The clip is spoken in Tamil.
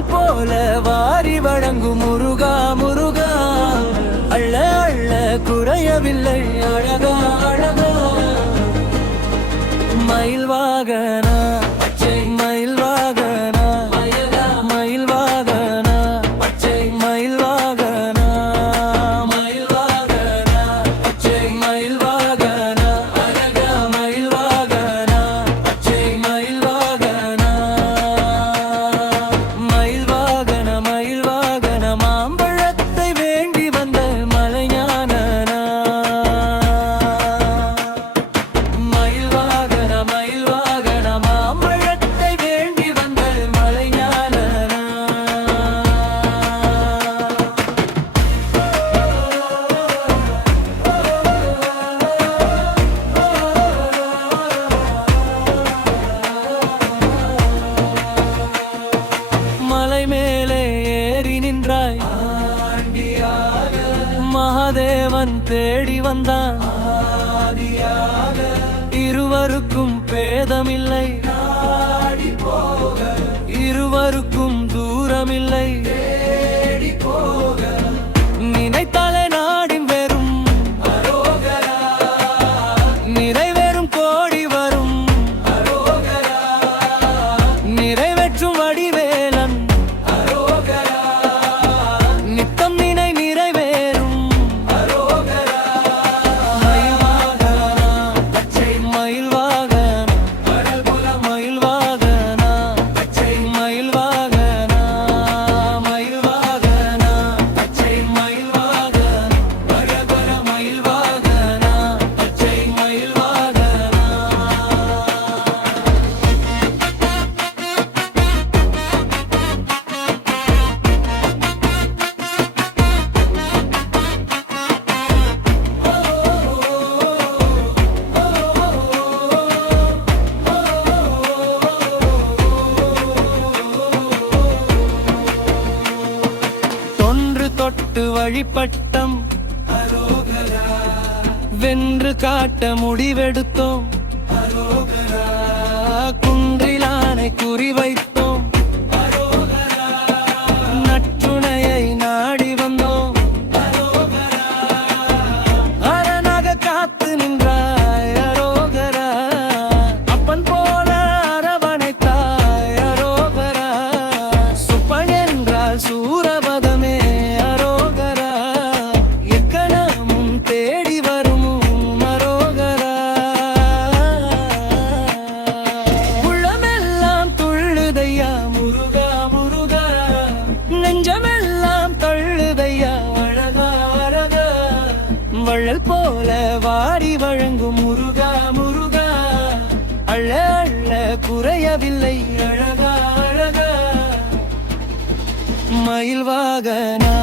மணல் போல வாரி வழங்கும் முருகா முருகா, அள்ள அள்ள குறையவில்லை அழகா அழகா. மயில் வாகனா மயில் வாகனா மயில் வாகனா பச்சை மயில் வாகனா மயில் வாகனா பச்சை மயில் வாகனா அழகா மயில் வாகனா பச்சை மயில் வாகனா. மயில் வாகன மயில் வாகன மாம்பழத்தை வேண்டி வந்த மலைஞானனா. மயில் வாகன மயில் வாகன மாம்பழத்தை வேண்டி வந்த மலைஞானனா. மலை மேலே ஏறி நின்றாய் மகாதேவன் தேடி வந்தான் இருவருக்கும் பேதமில்லை இருவருக்கும் தூரமில்லை நினைத்தாலே நாடி வெறும் நிறைவேறும் கோடி வரும் நிறைவேற்றும் வடிவேலன் நித்தம் நினை நிறைவேறும். மயில் வாகனா பச்சை மயில் வாகனா மயில் வாகனா பச்சை மயில் வாகனா மயில் வாகனா பச்சை மயில் வாகனா பரபர மயில் வாகனா பச்சை மயில் வாகனா. தொன்று தொட்டு வழிபட்டம் வென்று காட்ட முடிவெடுத்தோம் குன்றிலானை குறிவைத்தோம் நற்றுணையை நாடி வந்தோம் அரணாக காத்து நின்றாய் அரோகரா அப்பன் போல அரவணைத்தாய் அரோகரா சுப்பன் என்றால் சூரபதமே அரோகரா எக்கணமும் தேடி வரும் அரோகரா. உள்ளமெல்லாம் துள்ளுதையா முருகா முருகா நெஞ்சமெல்லாம் தள்ளுதையா அழகா அழகா. வள்ளல் போல வாரி வழங்கும் முருகா முருகா, அள்ள அள்ள குறையவில்லை அழகா அழகா. மயில் வாகனா